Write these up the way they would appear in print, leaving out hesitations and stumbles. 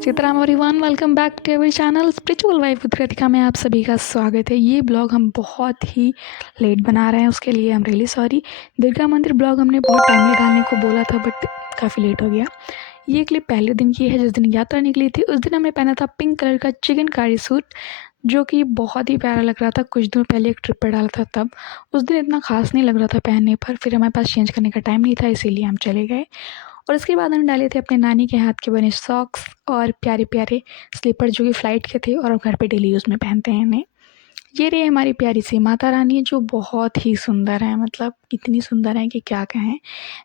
Sitaram everyone, welcome back to our channel spiritual wife with Kritika में आप सभी का स्वागत है। ये ब्लॉग हम बहुत ही लेट बना रहे हैं, उसके लिए I am really sorry. Durga मंदिर ब्लॉग हमने बहुत टाइमली डालने को बोला था बट काफ़ी लेट हो गया। ये क्लिप पहले दिन की है जिस दिन यात्रा निकली थी। उस दिन हमने पहना था पिंक कलर का चिकनकारी सूट जो कि बहुत ही प्यारा लग रहा था। कुछ दिन पहले एक ट्रिप पर डाला था तब। उस दिन इतना खास नहीं लग रहा था पहनने पर, फिर हमारे पास चेंज करने का टाइम नहीं था इसीलिए हम चले गए। और उसके बाद हमने डाले थे अपने नानी के हाथ के बने सॉक्स और प्यारे प्यारे स्लीपर जो कि फ़्लाइट के थे और घर पे डेली यूज़ में पहनते हैं इन्हें। ये रही हमारी प्यारी सी माता रानी जो बहुत ही सुंदर है, मतलब इतनी सुंदर है कि क्या कहें।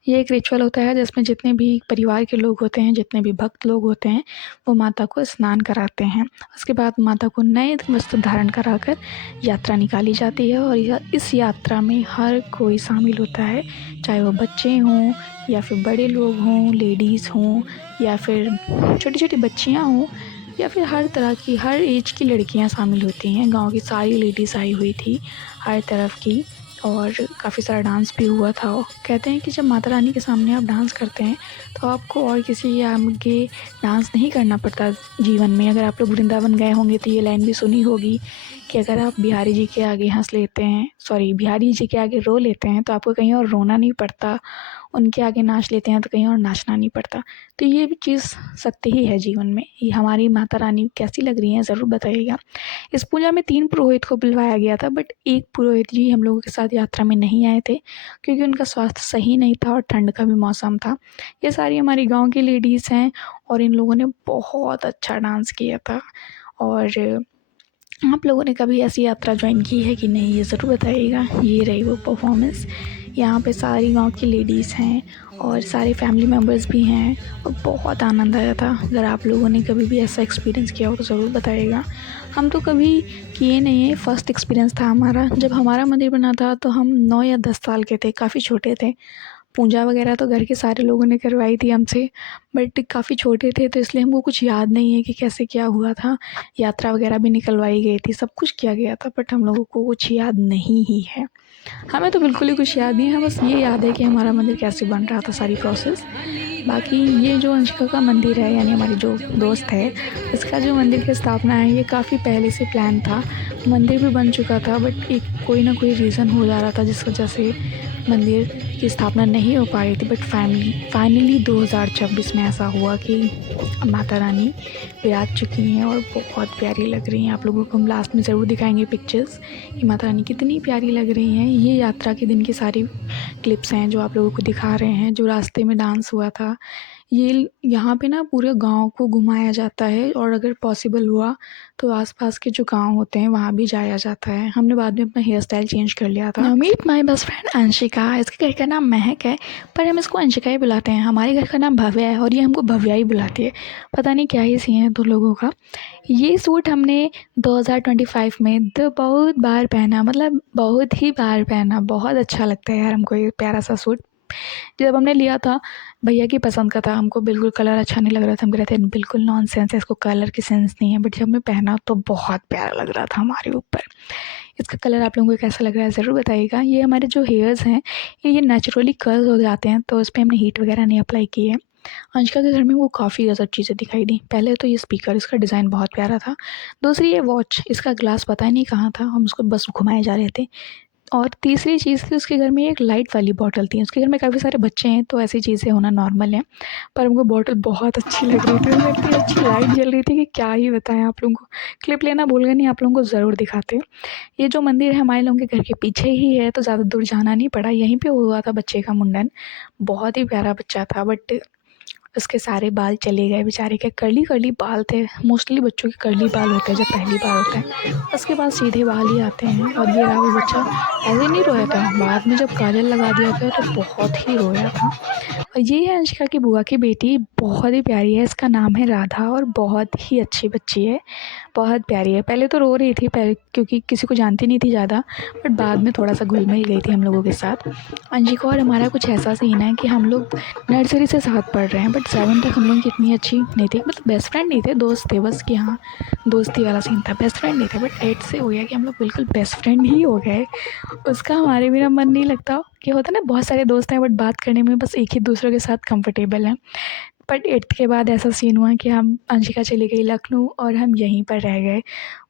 ये एक रिचुअल होता है जिसमें जितने भी परिवार के लोग होते हैं, जितने भी भक्त लोग होते हैं, वो माता को स्नान कराते हैं। उसके बाद माता को नए वस्त्र धारण कराकर यात्रा निकाली जाती है और इस यात्रा में हर कोई शामिल होता है, चाहे वो बच्चे हों या फिर बड़े लोग हों, लेडीज़ हों या फिर छोटी छोटी बच्चियाँ हों या फिर हर तरह की, हर एज की लड़कियां शामिल होती हैं। गांव की सारी लेडीज़ आई हुई थी हर तरफ की, और काफ़ी सारा डांस भी हुआ था। कहते हैं कि जब माता रानी के सामने आप डांस करते हैं तो आपको और किसी के आगे डांस नहीं करना पड़ता जीवन में। अगर आप लोग वृंदावन गए होंगे तो ये लाइन भी सुनी होगी कि अगर आप बिहारी जी के आगे हंस लेते हैं, सॉरी बिहारी जी के आगे रो लेते हैं तो आपको कहीं और रोना नहीं पड़ता, उनके आगे नाच लेते हैं तो कहीं और नाचना नहीं पड़ता। तो ये भी चीज़ सत्य ही है जीवन में। ये हमारी माता रानी कैसी लग रही हैं ज़रूर बताइएगा। इस पूजा में 3 पुरोहित को बुलवाया गया था बट एक पुरोहित जी हम लोगों के साथ यात्रा में नहीं आए थे क्योंकि उनका स्वास्थ्य सही नहीं था और ठंड का भी मौसम था। ये सारी हमारी गाँव की लेडीज़ हैं और इन लोगों ने बहुत अच्छा डांस किया था। और आप लोगों ने कभी ऐसी यात्रा ज्वाइन की है कि नहीं, ये ज़रूर बताइएगा। ये रही वो परफॉर्मेंस। यहाँ पे सारी गांव की लेडीज़ हैं और सारे फैमिली मेम्बर्स भी हैं और बहुत आनंद आया था। अगर आप लोगों ने कभी भी ऐसा एक्सपीरियंस किया हो तो ज़रूर बताइएगा। हम तो कभी किए नहीं है, फर्स्ट एक्सपीरियंस था हमारा। जब हमारा मंदिर बना था तो हम 9 या 10 साल के थे, काफ़ी छोटे थे। पूजा वगैरह तो घर के सारे लोगों ने करवाई थी हमसे, बट काफ़ी छोटे थे तो इसलिए हमको कुछ याद नहीं है कि कैसे क्या हुआ था। यात्रा वगैरह भी निकलवाई गई थी, सब कुछ किया गया था बट हम लोगों को कुछ याद नहीं ही है। हमें तो बिल्कुल ही कुछ याद नहीं है, बस ये याद है कि हमारा मंदिर कैसे बन रहा था, सारी प्रोसेस। बाकी ये जो अंशिका का मंदिर है, यानी हमारी जो दोस्त है, इसका जो मंदिर की स्थापना है ये काफ़ी पहले से प्लान था। मंदिर भी बन चुका था बट एक कोई ना कोई रीज़न हो जा रहा था जिस वजह से मंदिर की स्थापना नहीं हो पा रही थी। बट फाइनली 2026 में ऐसा हुआ कि माता रानी विराज चुकी हैं और बहुत प्यारी लग रही हैं। आप लोगों को हम लास्ट में ज़रूर दिखाएंगे पिक्चर्स कि माता रानी कितनी प्यारी लग रही हैं। ये यात्रा के दिन की सारी क्लिप्स हैं जो आप लोगों को दिखा रहे हैं। जो रास्ते में डांस हुआ था, ये यहाँ पे ना पूरे गांव को घुमाया जाता है और अगर पॉसिबल हुआ तो आसपास के जो गांव होते हैं वहाँ भी जाया जाता है। हमने बाद में अपना हेयर स्टाइल चेंज कर लिया था। Meet my best friend Anshika. इसके घर का नाम महक है पर हम इसको अंशिका ही बुलाते हैं। हमारे घर का नाम भव्या है और ये हमको भव्या ही बुलाती है। पता नहीं क्या ही सीन है दो लोगों का। ये सूट हमने 2025 में तो बहुत बार पहना, मतलब बहुत ही बार पहना। बहुत अच्छा लगता है यार हमको ये प्यारा सा सूट। जब हमने लिया था भैया की पसंद का था, हमको बिल्कुल कलर अच्छा नहीं लग रहा था। हम कह रहे थे बिल्कुल नॉनसेंस है, इसको कलर की सेंस नहीं है। बट जब हमने पहना तो बहुत प्यारा लग रहा था हमारे ऊपर। इसका कलर आप लोगों को कैसा लग रहा है ज़रूर बताइएगा। ये हमारे जो हेयर्स हैं ये नेचुरली कर्ल हो जाते हैं तो इस पर हमने हीट वगैरह नहीं अप्लाई की है। अंशिका के घर में वो काफ़ी गज़ब चीज़ें दिखाई दी। पहले तो ये स्पीकर, इसका डिज़ाइन बहुत प्यारा था। दूसरी ये वॉच, इसका ग्लास पता ही नहीं कहाँ था, हम उसको बस घुमाए जा रहे थे। और तीसरी चीज़ थी उसके घर में एक लाइट वाली बॉटल थी। उसके घर में काफ़ी सारे बच्चे हैं तो ऐसी चीज़ें होना नॉर्मल है, पर हमको बॉटल बहुत अच्छी लग रही थी। उसमें इतनी अच्छी लाइट जल रही थी कि क्या ही बताएं आप लोगों को। क्लिप लेना भूल गए, नहीं आप लोगों को ज़रूर दिखाते। ये जो मंदिर है हमारे लोगों के घर के पीछे ही है तो ज़्यादा दूर जाना नहीं पड़ा। यहीं पे हुआ था बच्चे का मुंडन। बहुत ही प्यारा बच्चा था बट उसके सारे बाल चले गए बेचारे के। कर्ली कर्ली बाल थे, मोस्टली बच्चों के कर्ली बाल होते हैं जब पहली बार होता है, उसके बाद सीधे बाल ही आते हैं। और ये रहा वो बच्चा। ऐसे नहीं रोया था, बाद में जब काजल लगा दिया गया तो बहुत ही रोया था। और ये है अंशिका की बुआ की बेटी, बहुत ही प्यारी है। इसका नाम है राधा और बहुत ही अच्छी बच्ची है, बहुत प्यारी है। पहले तो रो रही थी पहले क्योंकि किसी को जानती नहीं थी ज़्यादा, बट बाद में थोड़ा सा घुल मिल गई थी हम लोगों के साथ। अंशिका और हमारा कुछ ऐसा सीन है कि हम लोग नर्सरी से साथ पढ़ रहे हैं बट 7 तक हम लोग की इतनी अच्छी नहीं थी, मतलब बेस्ट फ्रेंड नहीं थे, दोस्त थे बस कि हाँ दोस्ती वाला सीन था, बेस्ट फ्रेंड नहीं थे। बट 8 से हो गया कि हम लोग बिल्कुल बेस्ट फ्रेंड ही हो गए। उसका हमारे बिना मन नहीं लगता कि होता है ना बहुत सारे दोस्त हैं बट बात करने में बस एक ही दूसरे के साथ कंफर्टेबल हैं। बट 8th के बाद ऐसा सीन हुआ कि हम अंशिका चली गई लखनऊ और हम यहीं पर रह गए।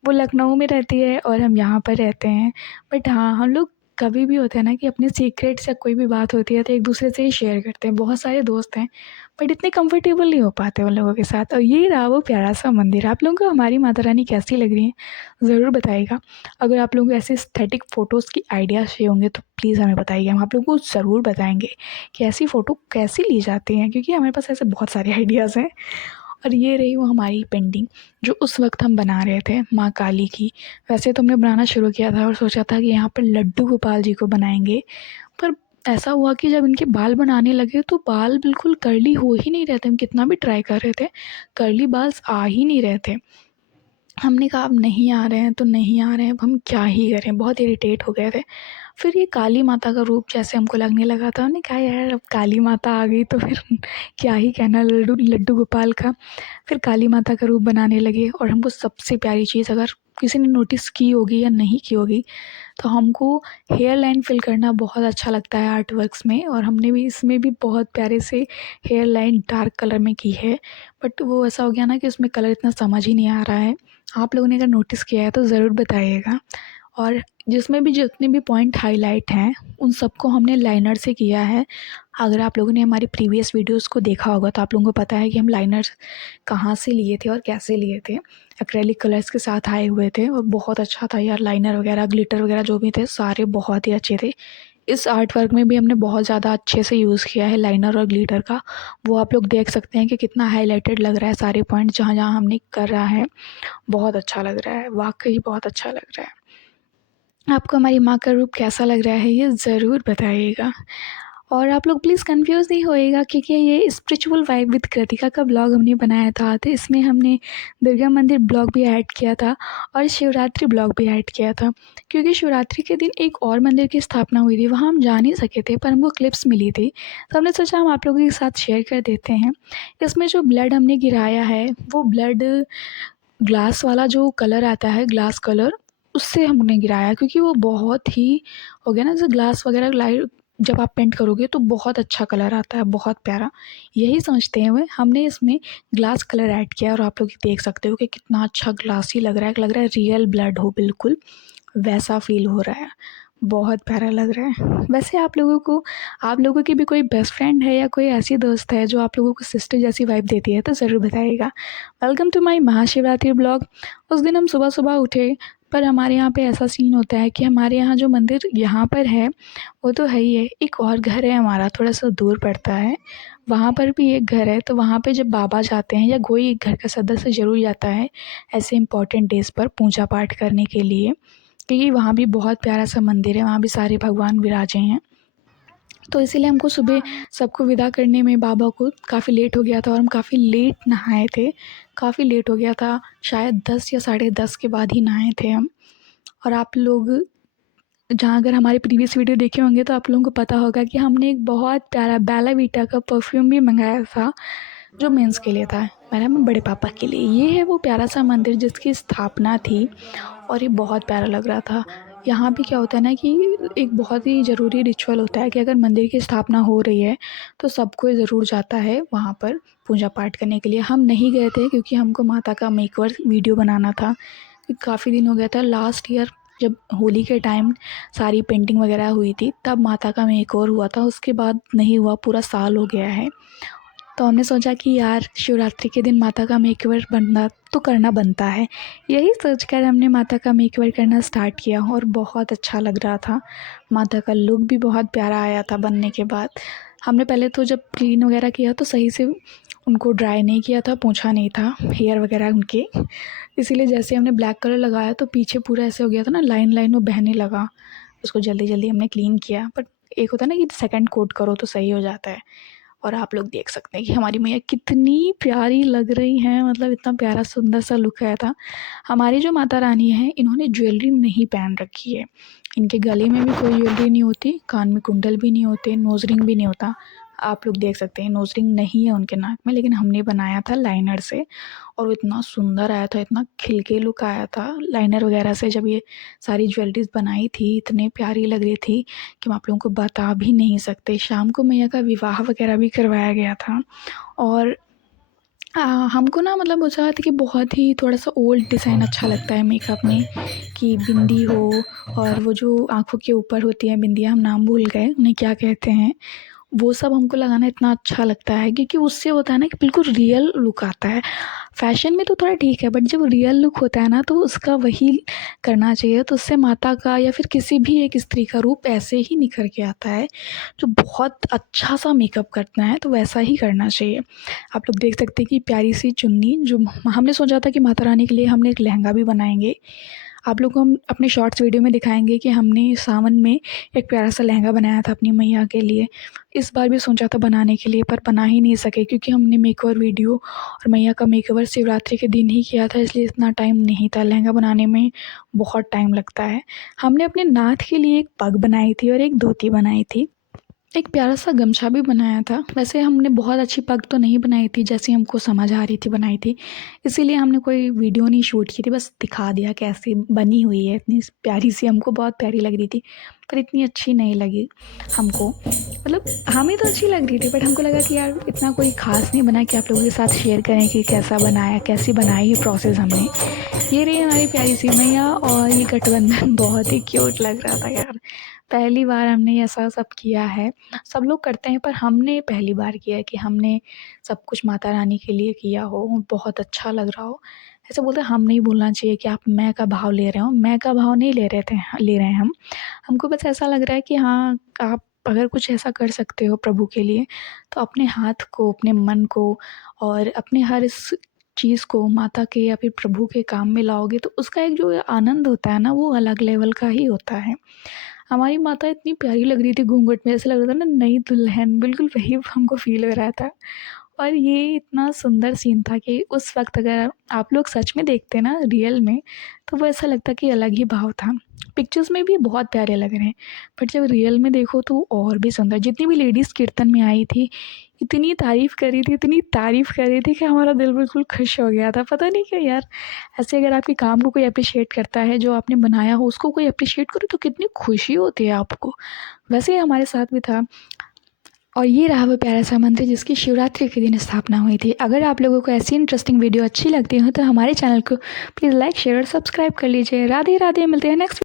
वो लखनऊ में रहती है और हम यहाँ पर रहते हैं। बट हाँ, हम लोग कभी भी होता है ना कि अपने सीक्रेट्स या कोई भी बात होती है तो एक दूसरे से ही शेयर करते हैं। बहुत सारे दोस्त हैं बट इतने कंफर्टेबल नहीं हो पाते उन लोगों के साथ। और ये रहा वो प्यारा सा मंदिर। आप लोगों को हमारी माता रानी कैसी लग रही है ज़रूर बताइएगा। अगर आप लोगों को ऐसे एस्थेटिक फ़ोटोज़ की आइडियाज़ चाहिए होंगे तो प्लीज़ हमें बताइए, हम आप लोगों को ज़रूर बताएंगे कि ऐसी फ़ोटो कैसे ली जाती हैं, क्योंकि हमारे पास ऐसे बहुत सारे आइडियाज़ हैं। और ये रही वो हमारी पेंटिंग जो उस वक्त हम बना रहे थे माँ काली की। वैसे तो हमने बनाना शुरू किया था और सोचा था कि यहाँ पर लड्डू गोपाल जी को बनाएंगे, पर ऐसा हुआ कि जब इनके बाल बनाने लगे तो बाल बिल्कुल कर्ली हो ही नहीं रहे थे। हम कितना भी ट्राई कर रहे थे, कर्ली बाल्स आ ही नहीं रहे थे। हमने कहा अब नहीं आ रहे हैं तो नहीं आ रहे हैं, अब हम क्या ही करें, बहुत इरिटेट हो गए थे। फिर ये काली माता का रूप जैसे हमको लगने लगा था, हमने कहा यार अब काली माता आ गई तो फिर क्या ही कहना लड्डू लड्डू गोपाल का। फिर काली माता का रूप बनाने लगे। और हमको सबसे प्यारी चीज़, अगर किसी ने नोटिस की होगी या नहीं की होगी, तो हमको हेयर लाइन फिल करना बहुत अच्छा लगता है आर्ट वर्क्स में। और हमने भी इसमें भी बहुत प्यारे से हेयर लाइन डार्क कलर में की है। बट वो ऐसा हो गया ना कि उसमें कलर इतना समझ ही नहीं आ रहा है। आप लोगों ने अगर नोटिस किया है तो ज़रूर बताइएगा। और जिसमें भी जितने भी पॉइंट हाईलाइट हैं उन सबको हमने लाइनर से किया है। अगर आप लोगों ने हमारी प्रीवियस वीडियोस को देखा होगा तो आप लोगों को पता है कि हम लाइनर्स कहाँ से लिए थे और कैसे लिए थे। एक्रेलिक कलर्स के साथ आए हुए थे और बहुत अच्छा था यार। लाइनर वगैरह ग्लिटर वगैरह जो भी थे सारे बहुत ही अच्छे थे। इस आर्ट वर्क में भी हमने बहुत ज़्यादा अच्छे से यूज़ किया है लाइनर और ग्लिटर का। वो आप लोग देख सकते हैं कि कितना हाईलाइटेड लग रहा है, सारे पॉइंट जहाँ जहाँ हमने कर रहा है। बहुत अच्छा लग रहा है, वाकई बहुत अच्छा लग रहा है। आपको हमारी माँ का रूप कैसा लग रहा है ये ज़रूर बताइएगा। और आप लोग प्लीज़ कंफ्यूज नहीं होइएगा, क्योंकि ये स्पिरिचुअल वाइब विद कृतिका का ब्लॉग हमने बनाया था, तो इसमें हमने दुर्गा मंदिर ब्लॉग भी ऐड किया था और शिवरात्रि ब्लॉग भी ऐड किया था। क्योंकि शिवरात्रि के दिन एक और मंदिर की स्थापना हुई थी, वहाँ हम जा नहीं सके थे पर हमको क्लिप्स मिली थी, तो हमने सोचा हम आप लोगों के साथ शेयर कर देते हैं। इसमें जो ब्लड हमने गिराया है वो ब्लड ग्लास वाला जो कलर आता है, ग्लास कलर, उससे हमने गिराया। क्योंकि वो बहुत ही हो गया ना, जैसे ग्लास वगैरह लाइट जब आप पेंट करोगे तो बहुत अच्छा कलर आता है, बहुत प्यारा। यही समझते हुए हमने इसमें ग्लास कलर ऐड किया और आप लोग देख सकते हो कि कितना अच्छा ग्लासी लग रहा है रियल ब्लड हो, बिल्कुल वैसा फील हो रहा है। बहुत प्यारा लग रहा है। वैसे आप लोगों की भी कोई बेस्ट फ्रेंड है या कोई ऐसी दोस्त है जो आप लोगों को सिस्टर जैसी वाइब देती है तो ज़रूर बताइएगा। Welcome to my Mahashivratri blog. उस दिन हम सुबह सुबह उठे, पर हमारे यहाँ पे ऐसा सीन होता है कि हमारे यहाँ जो मंदिर यहाँ पर है वो तो है ही है, एक और घर है हमारा थोड़ा सा दूर पड़ता है, वहाँ पर भी एक घर है। तो वहाँ पे जब बाबा जाते हैं या कोई एक घर का सदस्य ज़रूर जाता है ऐसे इम्पोर्टेंट डेज़ पर पूजा पाठ करने के लिए, क्योंकि वहाँ भी बहुत प्यारा सा मंदिर है, वहाँ भी सारे भगवान विराजे हैं। तो इसीलिए हमको सुबह सबको विदा करने में बाबा को काफ़ी लेट हो गया था और हम काफ़ी लेट नहाए थे। काफ़ी लेट हो गया था, शायद 10 या साढ़े 10 के बाद ही नहाए थे हम। और आप लोग जहाँ अगर हमारे प्रीवियस वीडियो देखे होंगे तो आप लोगों को पता होगा कि हमने एक बहुत प्यारा बेला वीटा का परफ्यूम भी मंगाया था, जो मेंस के लिए था, मेरे बड़े पापा के लिए। ये है वो प्यारा सा मंदिर जिसकी स्थापना थी और ये बहुत प्यारा लग रहा था। यहाँ भी क्या होता है ना कि एक बहुत ही ज़रूरी रिचुअल होता है कि अगर मंदिर की स्थापना हो रही है तो सब कोई ज़रूर जाता है वहाँ पर पूजा पाठ करने के लिए। हम नहीं गए थे क्योंकि हमको माता का मेकओवर वीडियो बनाना था। काफ़ी दिन हो गया था, लास्ट ईयर जब होली के टाइम सारी पेंटिंग वगैरह हुई थी तब माता का मेकओवर हुआ था, उसके बाद नहीं हुआ, पूरा साल हो गया है। तो हमने सोचा कि यार शिवरात्रि के दिन माता का मेकओवर बनना तो करना बनता है। यही सोचकर हमने माता का मेकओवर करना स्टार्ट किया और बहुत अच्छा लग रहा था। माता का लुक भी बहुत प्यारा आया था बनने के बाद। हमने पहले तो जब क्लीन वगैरह किया तो सही से उनको ड्राई नहीं किया था, पोंछा नहीं था हेयर वगैरह उनके, इसीलिए जैसे हमने ब्लैक कलर लगाया तो पीछे पूरा ऐसे हो गया था ना, लाइन लाइन वो बहने लगा। उसको जल्दी जल्दी हमने क्लीन किया, बट एक होता है ना कि सेकंड कोट करो तो सही हो जाता है। और आप लोग देख सकते हैं कि हमारी मैया कितनी प्यारी लग रही हैं, मतलब इतना प्यारा सुंदर सा लुक आया था। हमारी जो माता रानी है इन्होंने ज्वेलरी नहीं पहन रखी है, इनके गले में भी कोई ज्वेलरी नहीं होती, कान में कुंडल भी नहीं होते, नोज रिंग भी नहीं होता। आप लोग देख सकते हैं नोज रिंग नहीं है उनके नाक में, लेकिन हमने बनाया था लाइनर से और वो इतना सुंदर आया था, इतना खिल के लुक आया था लाइनर वगैरह से। जब ये सारी ज्वेलरीज बनाई थी इतनी प्यारी लग रही थी कि हम आप लोगों को बता भी नहीं सकते। शाम को मैया का विवाह वगैरह भी करवाया गया था और हमको ना मतलब हो चाहता है कि बहुत ही थोड़ा-सा ओल्ड डिज़ाइन अच्छा लगता है मेकअप में, कि बिंदी हो और वो जो आँखों के ऊपर होती है बिंदियाँ, हम नाम भूल गए उन्हें क्या कहते हैं। वो सब हमको लगाना इतना अच्छा लगता है क्योंकि उससे होता है ना कि बिल्कुल रियल लुक आता है। फ़ैशन में तो थोड़ा ठीक है बट जब रियल लुक होता है ना तो उसका वही करना चाहिए, तो उससे माता का या फिर किसी भी एक स्त्री का रूप ऐसे ही निखर के आता है, जो बहुत अच्छा-सा मेकअप करता है तो वैसा ही करना चाहिए। आप लोग देख सकते हैं कि प्यारी-सी चुन्नी जो हमने सोचा था कि माता रानी के लिए हमने एक लहंगा भी बनाएँगे। आप लोग को हम अपने शॉर्ट्स वीडियो में दिखाएँगे कि हमने सावन में एक प्यारा-सा लहंगा बनाया था अपनी मैया के लिए। इस बार भी सोचा था बनाने के लिए पर बना ही नहीं सके क्योंकि हमने मेकओवर वीडियो और मैया का मेकओवर शिवरात्रि के दिन ही किया था, इसलिए इतना टाइम नहीं था। लहंगा बनाने में बहुत टाइम लगता है। हमने अपने नाथ के लिए एक पग बनाई थी और एक धोती बनाई थी। एक प्यारा-सा गमछा भी बनाया था। वैसे हमने बहुत अच्छी पग तो नहीं बनाई थी, जैसी हमको समझ आ रही थी बनाई थी। इसीलिए हमने कोई वीडियो नहीं शूट की थी, बस दिखा दिया कैसी बनी हुई है। इतनी प्यारी-सी हमको बहुत प्यारी लग रही थी, पर इतनी अच्छी नहीं लगी हमको। मतलब हमें तो अच्छी लग रही थी बट हमको लगा कि यार इतना कोई ख़ास नहीं बना कि आप लोगों के साथ शेयर करें कि कैसा बनाया, कैसी बनाई ये प्रोसेस हमने। ये रही हमारी प्यारी-सी मैया और ये गठबंधन बहुत ही क्यूट लग रहा था यार। पहली बार हमने ऐसा सब किया है। सब लोग करते हैं पर हमने पहली बार किया है कि हमने सब कुछ माता रानी के लिए किया हो, बहुत अच्छा लग रहा हो। ऐसे बोलते हैं हम नहीं बोलना चाहिए कि आप मैं का भाव ले रहे हो, मैं का भाव नहीं ले रहे हैं हम। हमको बस ऐसा लग रहा है कि हाँ, आप अगर कुछ ऐसा कर सकते हो प्रभु के लिए, तो अपने हाथ को, अपने मन को और अपने हर इस चीज़ को माता के या फिर प्रभु के काम में लाओगे तो उसका एक जो आनंद होता है ना, वो अलग लेवल का ही होता है। हमारी माता इतनी प्यारी लग रही थी घूंघट में, ऐसा लग रहा था ना नई दुल्हन, बिल्कुल वही हमको फ़ील हो रहा था। और ये इतना सुंदर सीन था कि उस वक़्त अगर आप लोग सच में देखते ना रियल में, तो वो ऐसा लगता कि अलग ही भाव था। पिक्चर्स में भी बहुत प्यारे लग रहे हैं, बट जब रियल में देखो तो और भी सुंदर। जितनी भी लेडीज़ कीर्तन में आई थी, इतनी तारीफ़ कर रही थी, इतनी तारीफ़ कर रही थी कि हमारा दिल बिल्कुल खुश हो गया था। पता नहीं क्यों यार, ऐसे अगर आपके काम को कोई एप्रिशिएट करता है, जो आपने बनाया हो उसको कोई एप्रिशिएट करे तो कितनी खुशी होती है आपको। वैसे ही हमारे साथ भी था और ये रहा वो प्यारा-सा मंदिर जिसकी शिवरात्रि के दिन स्थापना हुई थी। अगर आप लोगों को ऐसी इंटरेस्टिंग वीडियो अच्छी लगती हो तो हमारे चैनल को प्लीज़ लाइक, शेयर और सब्सक्राइब कर लीजिए। राधे राधे, मिलते हैं नेक्स्ट